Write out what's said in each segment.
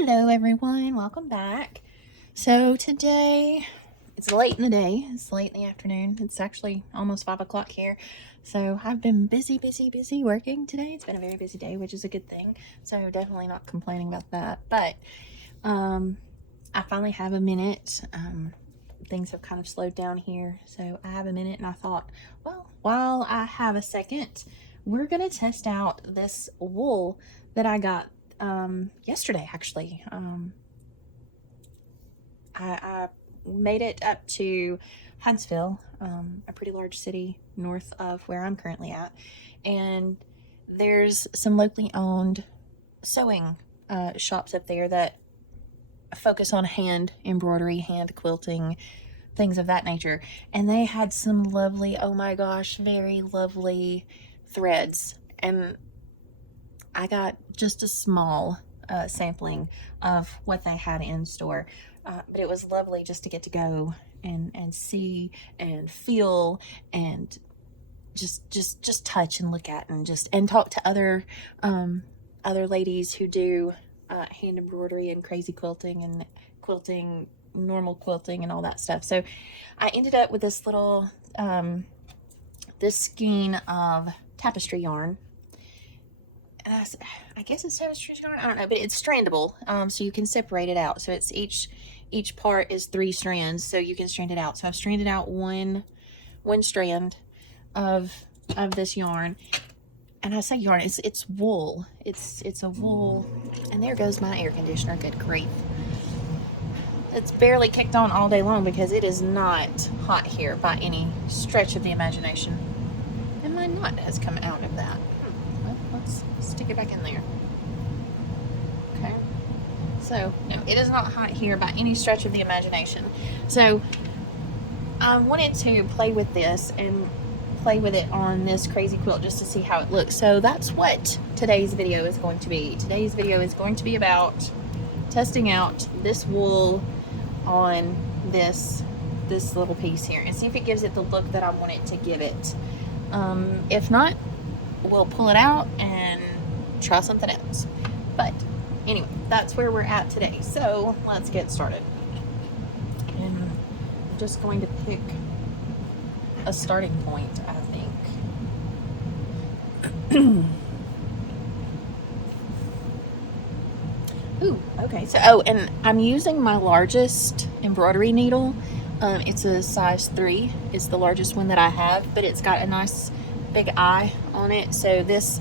Hello everyone, welcome back. So today, it's late in the day, it's late in the afternoon, it's actually almost 5 o'clock here. So I've been busy working today. It's been a very busy day, which is a good thing. So definitely not complaining about that. But I finally have a minute. Things have kind of slowed down here. So I have a minute and I thought, well, while I have a second, we're going to test out this wool that I got yesterday actually. I made it up to Huntsville, a pretty large city north of where I'm currently at, and there's some locally owned sewing shops up there that focus on hand embroidery, hand quilting, things of that nature, and they had some lovely, oh my gosh, very lovely threads, and I got just a small sampling of what they had in store, but it was lovely just to get to go and see and feel and just touch and look at and talk to other ladies who do hand embroidery and crazy quilting and quilting, normal quilting and all that stuff. So I ended up with this little this skein of tapestry yarn. I guess it's tapestry yarn, I don't know, but it's strandable, so you can separate it out. So it's each part is 3 strands, so you can strand it out. So I've stranded out one strand of this yarn, and I say yarn, it's wool. It's a wool, and there goes my air conditioner. Good grief! It's barely kicked on all day long because it is not hot here by any stretch of the imagination. And my knot has come out of that. Let's stick it back in there. Okay. So, no, it is not hot here by any stretch of the imagination. So, I wanted to play with this and play with it on this crazy quilt just to see how it looks. So, that's what today's video is going to be. Today's video is going to be about testing out this wool on this little piece here and see if it gives it the look that I want it to give it. If not, we'll pull it out and try something else. But anyway, that's where we're at today. So let's get started. And I'm just going to pick a starting point, I think. Ooh, okay. So, and I'm using my largest embroidery needle. It's a size 3. It's the largest one that I have, but it's got a nice big eye on it. So this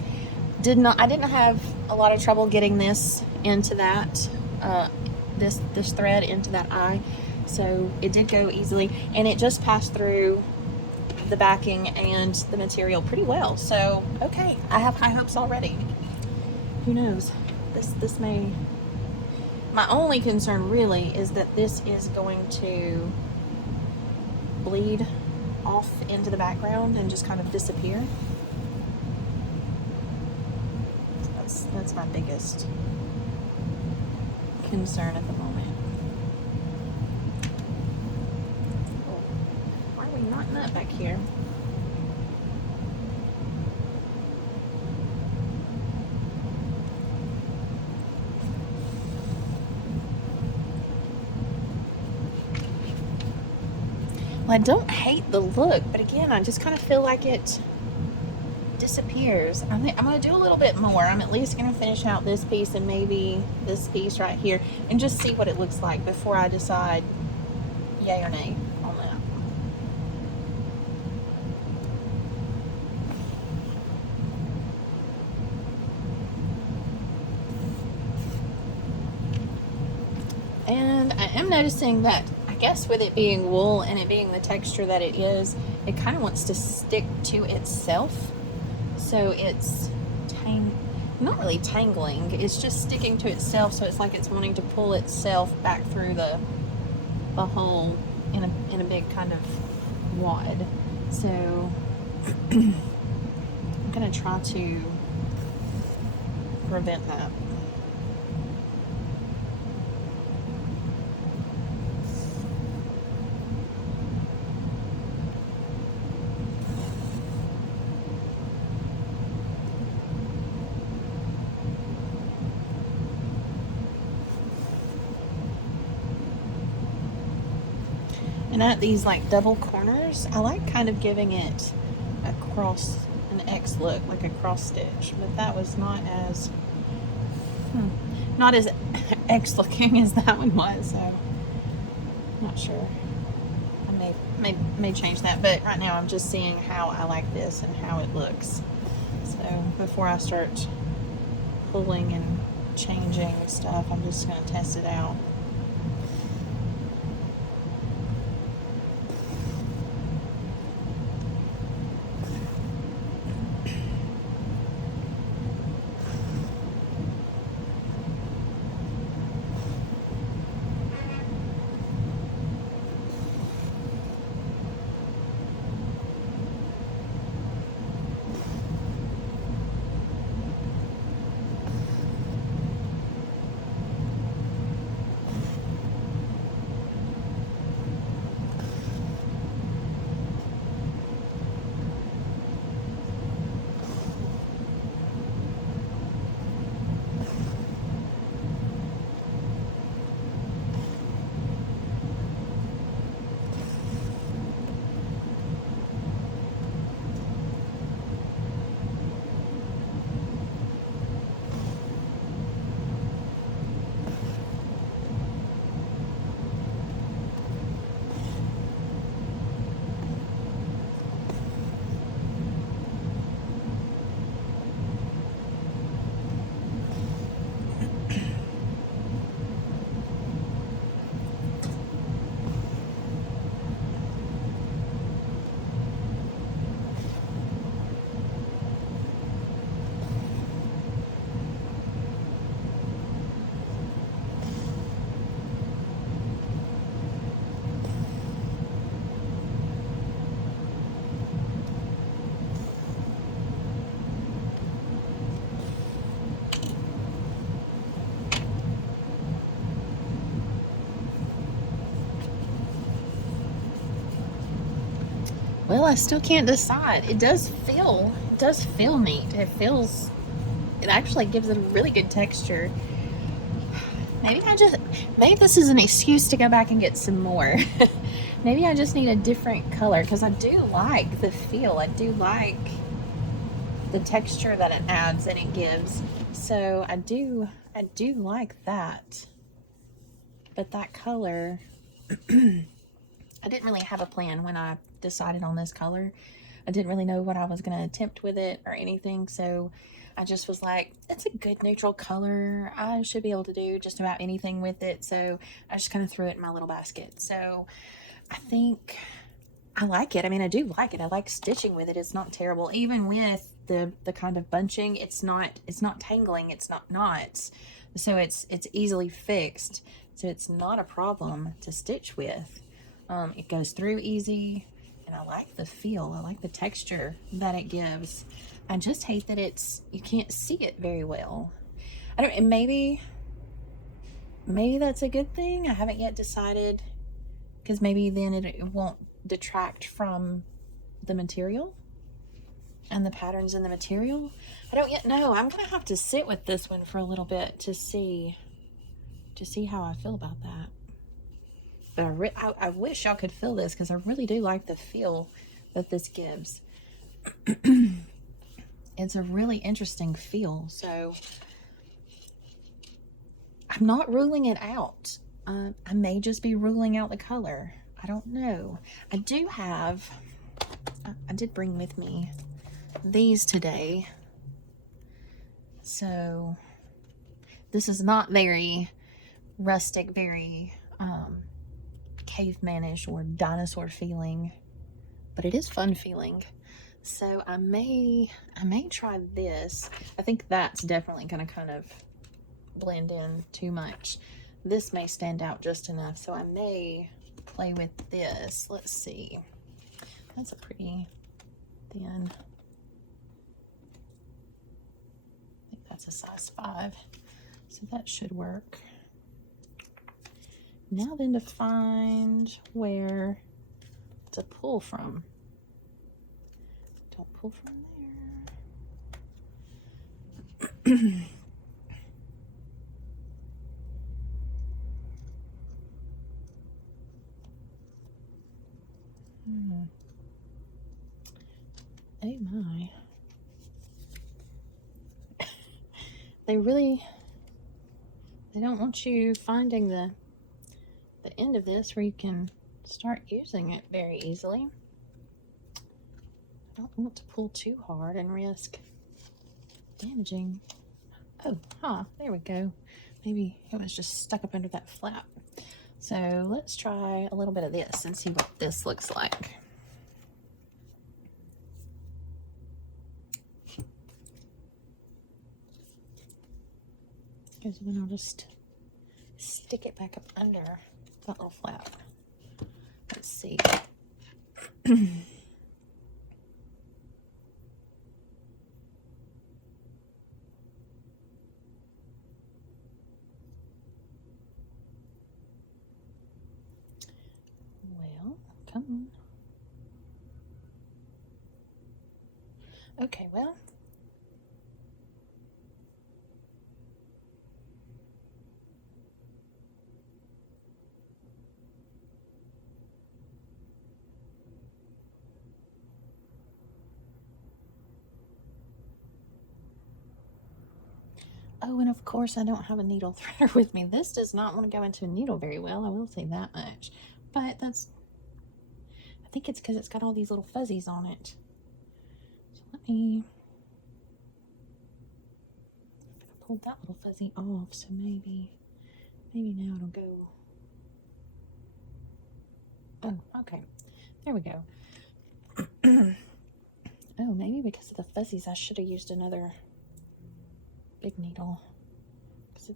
I didn't have a lot of trouble getting this into that, this thread into that eye. So it did go easily, and it just passed through the backing and the material pretty well. So, okay, I have high hopes already. Who knows? This may... My only concern really is that this is going to bleed off into the background and just kind of disappear. That's my biggest concern at the moment. Oh, why are we knotting that back here? Well, I don't hate the look, but again, I just kind of feel like it disappears. I think I'm going to do a little bit more. I'm at least going to finish out this piece and maybe this piece right here and just see what it looks like before I decide yay or nay on that. And I am noticing that, I guess with it being wool and it being the texture that it is, it kind of wants to stick to itself. So it's not really tangling, it's just sticking to itself, so it's like it's wanting to pull itself back through the hole in a big kind of wad. So I'm gonna try to prevent that. And at these like double corners, I like kind of giving it a cross, an X look, like a cross stitch, but that was not as not as X looking as that one was, so not sure. I may change that, but right now I'm just seeing how I like this and how it looks. So before I start pulling and changing stuff, I'm just going to test it out. Well, I still can't decide. It does feel neat. It actually gives it a really good texture. Maybe this is an excuse to go back and get some more. Maybe I just need a different color, because I do like the feel. I do like the texture that it adds and it gives. So I do like that. But that color, I didn't really have a plan when I decided on this color. I didn't really know what I was going to attempt with it or anything, so I just was like, it's a good neutral color. I should be able to do just about anything with it, so I just kind of threw it in my little basket. So I think I like it. I mean, I do like it. I like stitching with it. It's not terrible. Even with the kind of bunching, it's not tangling, it's not knots. So it's easily fixed. So it's not a problem to stitch with. It goes through easy, and I like the feel. I like the texture that it gives. I just hate that you can't see it very well. I don't, and maybe that's a good thing. I haven't yet decided, because maybe then it won't detract from the material and the patterns in the material. I don't yet know. I'm gonna have to sit with this one for a little bit to see how I feel about that. But I wish y'all could feel this, because I really do like the feel that this gives. It's a really interesting feel. So I'm not ruling it out. I may just be ruling out the color. I don't know. I did bring with me these today. So this is not very rustic, very cavemanish or dinosaur feeling, but it is fun feeling. So I may try this. I think that's definitely going to kind of blend in too much. This may stand out just enough, so I may play with this. Let's see. That's a pretty thin. I think that's a size 5, so that should work. Now then, to find where to pull from. Don't pull from there. Oh my. They don't want you finding the end of this where you can start using it very easily. I don't want to pull too hard and risk damaging. Oh, there we go. Maybe it was just stuck up under that flap. So let's try a little bit of this and see what this looks like. Because then I'll just stick it back up under that little flap. Let's see. Well, come on. Okay, well. Oh, and of course I don't have a needle threader with me. This does not want to go into a needle very well, I will say that much. But I think it's because it's got all these little fuzzies on it. So let me pull that little fuzzy off, so maybe now it'll go. Oh, okay. There we go. Oh, maybe because of the fuzzies I should have used another big needle, because it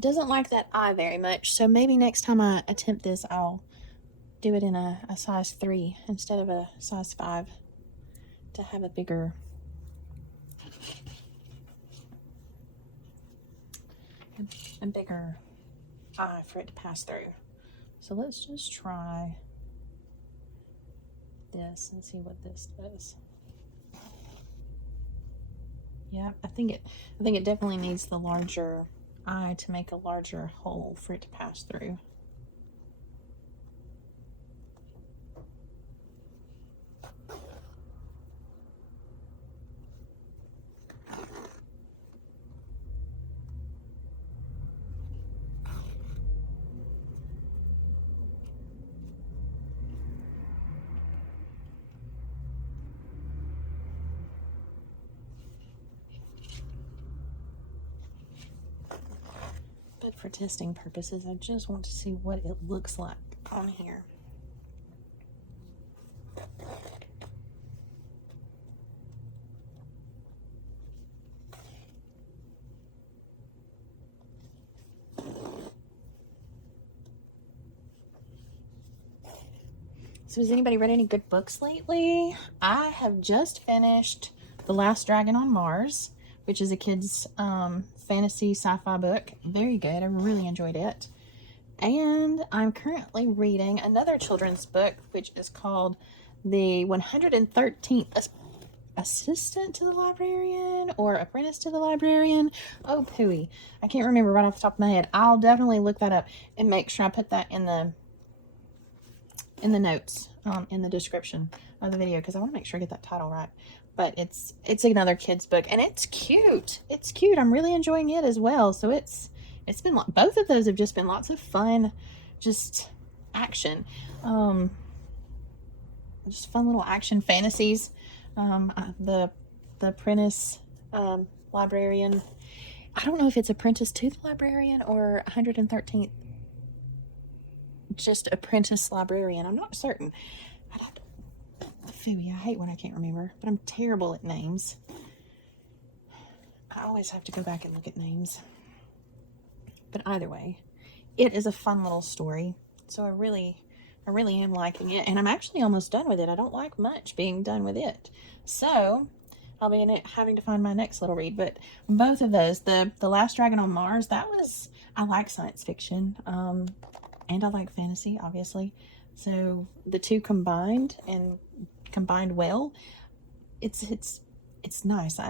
doesn't like that eye very much. So maybe next time I attempt this, I'll do it in a size 3 instead of a size 5 to have a bigger eye for it to pass through. So let's just try this and see what this does. Yeah, I think it definitely needs the larger eye to make a larger hole for it to pass through. But for testing purposes, I just want to see what it looks like on here. So has anybody read any good books lately? I have just finished The Last Dragon on Mars, which is a kid's fantasy sci-fi book. Very good. I really enjoyed it. And I'm currently reading another children's book, which is called The 113th Assistant to the Librarian or Apprentice to the Librarian. Oh, pooey. I can't remember right off the top of my head. I'll definitely look that up and make sure I put that in the notes, in the description of the video, because I want to make sure I get that title right. But it's another kid's book, and it's cute. It's cute. I'm really enjoying it as well. So it's been, both of those have just been lots of fun, just action, just fun little action fantasies. The Apprentice Librarian. I don't know if it's Apprentice to the Librarian or 113th just Apprentice Librarian. I'm not certain. Phooey, I hate when I can't remember, but I'm terrible at names. I always have to go back and look at names. But either way, it is a fun little story. So I really am liking it, and I'm actually almost done with it. I don't like much being done with it. So I'll be having to find my next little read. But both of those, the Last Dragon on Mars, I like science fiction, and I like fantasy, obviously. So the two combined well, it's nice.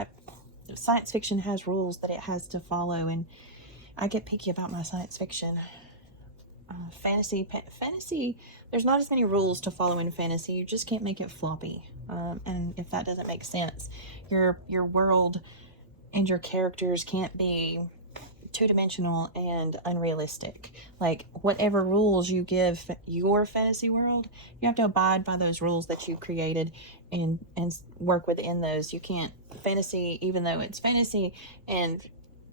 Science fiction has rules that it has to follow, and I get picky about my science fiction. fantasy, there's not as many rules to follow in fantasy. You just can't make it floppy. And if that doesn't make sense, your world and your characters can't be two-dimensional and unrealistic. Like, whatever rules you give your fantasy world, you have to abide by those rules that you created and work within those. You can't fantasy, even though it's fantasy and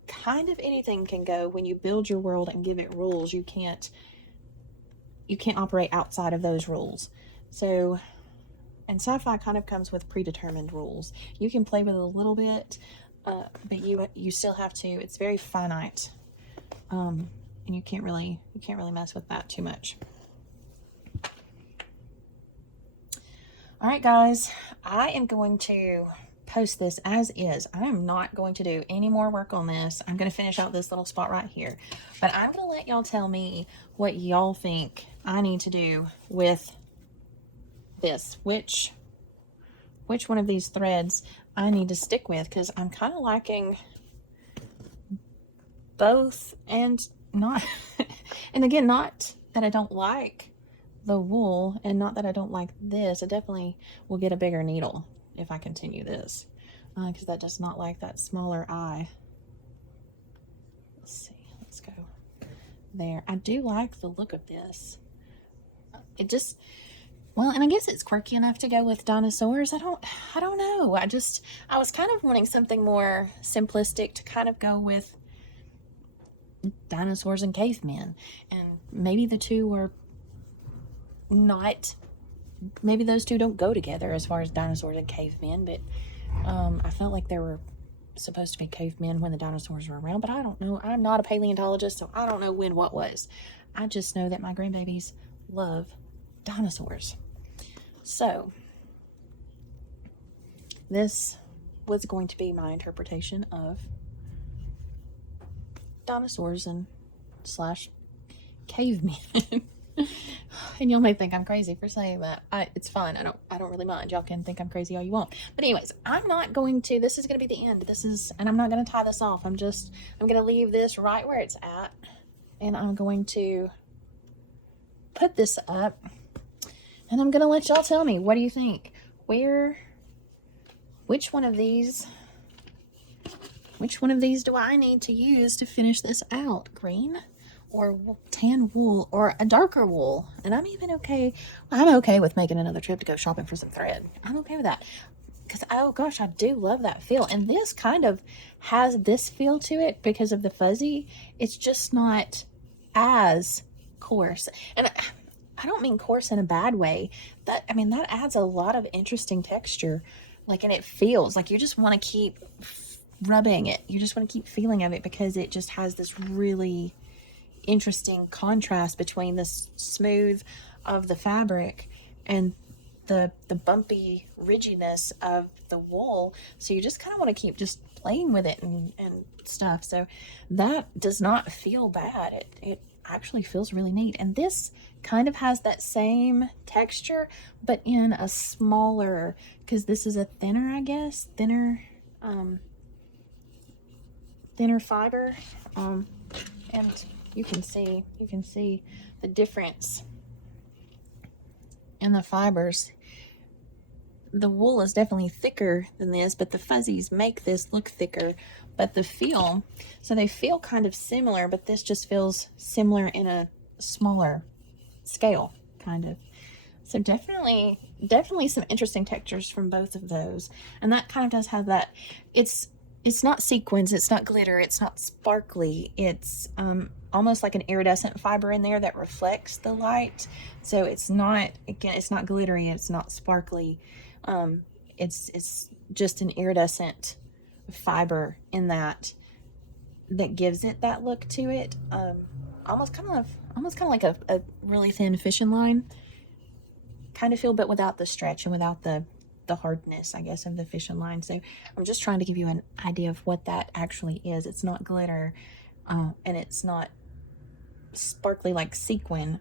kind of anything can go, when you build your world and give it rules, you can't operate outside of those rules. So, and sci-fi kind of comes with predetermined rules. You can play with it a little bit, but you still have to. It's very finite, and you can't really mess with that too much. All right, guys, I am going to post this as is. I am not going to do any more work on this. I'm going to finish out this little spot right here, but I'm going to let y'all tell me what y'all think I need to do with this. Which one of these threads I need to stick with, because I'm kind of liking both, and not and again, not that I don't like the wool, and not that I don't like this. I definitely will get a bigger needle if I continue this, because that does not like that smaller eye. Let's see, let's go there. I do like the look of this. It just, well, and I guess it's quirky enough to go with dinosaurs. I don't know. I was kind of wanting something more simplistic to kind of go with dinosaurs and cavemen. And maybe the two are not, maybe those two don't go together as far as dinosaurs and cavemen, but I felt like there were supposed to be cavemen when the dinosaurs were around, but I don't know. I'm not a paleontologist, so I don't know when what was. I just know that my grandbabies love dinosaurs. So this was going to be my interpretation of dinosaurs and slash cavemen. And y'all may think I'm crazy for saying that. It's fine. I don't really mind. Y'all can think I'm crazy all you want. But anyways, I'm not going to, this is going to be the end. And I'm not going to tie this off. I'm going to leave this right where it's at. And I'm going to put this up. And I'm going to let y'all tell me, what do you think? Which one of these do I need to use to finish this out? Green or tan wool or a darker wool? And I'm okay with making another trip to go shopping for some thread. I'm okay with that. Because, oh gosh, I do love that feel. And this kind of has this feel to it because of the fuzzy. It's just not as coarse. And I don't mean coarse in a bad way. That adds a lot of interesting texture. Like, and it feels like you just want to keep rubbing it. You just want to keep feeling of it, because it just has this really interesting contrast between the smooth of the fabric and the bumpy ridginess of the wool. So you just kind of want to keep just playing with it and stuff. So that does not feel bad. It actually feels really neat. And this kind of has that same texture, but in a smaller, because this is a thinner, I guess, thinner fiber. And you can see the difference in the fibers. The wool is definitely thicker than this, but the fuzzies make this look thicker. But the feel, so they feel kind of similar, but this just feels similar in a smaller scale, kind of. So definitely some interesting textures from both of those. And that kind of does have that, it's not sequins, it's not glitter, it's not sparkly, it's almost like an iridescent fiber in there that reflects the light. So it's not, again, it's not glittery, it's not sparkly. It's just an iridescent fiber in that gives it that look to it. Almost kind of like a really thin fishing line kind of feel, but without the stretch and without the hardness, I guess, of the fishing line. So I'm just trying to give you an idea of what that actually is. It's not glitter, and it's not sparkly like sequin.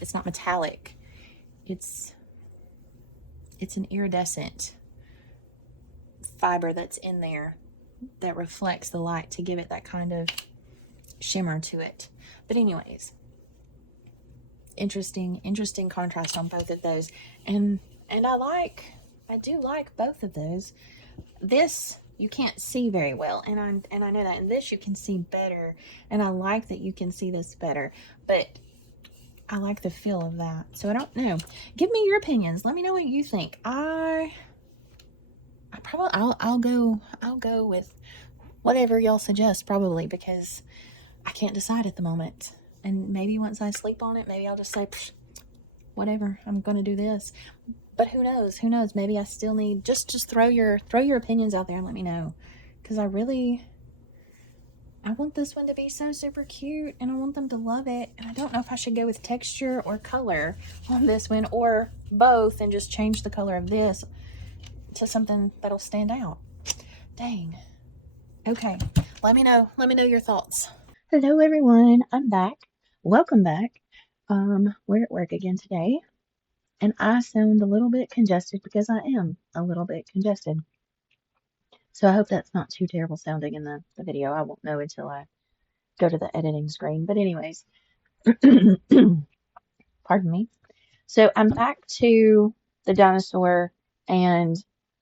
It's not metallic. It's an iridescent fiber that's in there that reflects the light to give it that kind of shimmer to it. But anyways, interesting contrast on both of those. And I do like both of those. This you can't see very well, and I know that. And this you can see better, and I like that you can see this better. But I like the feel of that. So I don't know. Give me your opinions. Let me know what you think. I'll go with whatever y'all suggest, probably, because I can't decide at the moment. And maybe once I sleep on it, maybe I'll just say, whatever, I'm gonna do this. But who knows? Who knows? Maybe I still need just throw your opinions out there and let me know, because I want this one to be so super cute, and I want them to love it. And I don't know if I should go with texture or color on this one, or both, and just change the color of this to something that'll stand out. Dang. Okay, let me know your thoughts. Hello everyone, I'm back. Welcome back. We're at work again today, and I sound a little bit congested because I am a little bit congested. So I hope that's not too terrible sounding in the video. I won't know until I go to the editing screen. But anyways, pardon me. So I'm back to the dinosaur and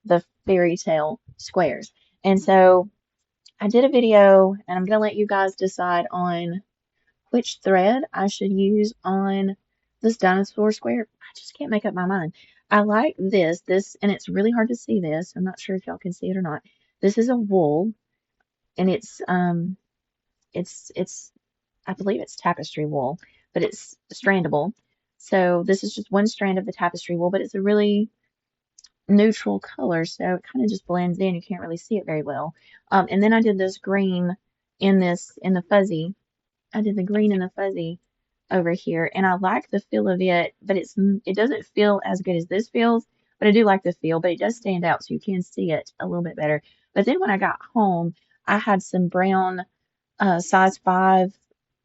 the fairy tale squares. And so I did a video, and I'm going to let you guys decide on which thread I should use on this dinosaur square. I just can't make up my mind. I like this, and it's really hard to see this. I'm not sure if y'all can see it or not. This is a wool, and it's I believe it's tapestry wool, but it's strandable. So this is just one strand of the tapestry wool, but it's a really neutral color, so it kind of just blends in. You can't really see it very well. And then I did this green in the fuzzy. I did the green in the fuzzy over here, and I like the feel of it, but it doesn't feel as good as this feels, but I do like the feel, but it does stand out, so you can see it a little bit better. But then when I got home, I had some brown size 5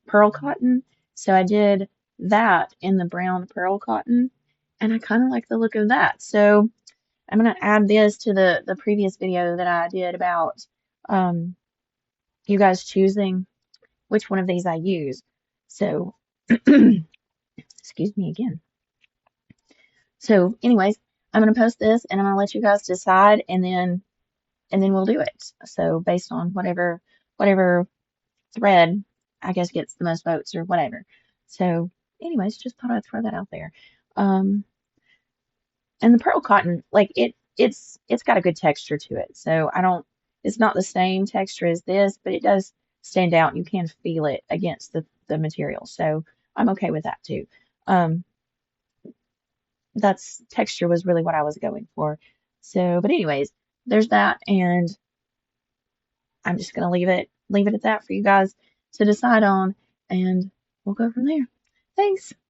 pearl cotton, so I did that in the brown pearl cotton, and I kind of like the look of that. So I'm going to add this to the previous video that I did about you guys choosing which one of these I use. So, excuse me again. So anyways, I'm going to post this, and I'm going to let you guys decide, and then we'll do it. So based on whatever thread, I guess, gets the most votes or whatever. So anyways, just thought I'd throw that out there. And the pearl cotton, like it's got a good texture to it. So it's not the same texture as this, but it does stand out, and you can feel it against the material. So I'm okay with that too. That's texture was really what I was going for. So, but anyways, there's that, and I'm just gonna leave it at that for you guys to decide on, and we'll go from there. Thanks.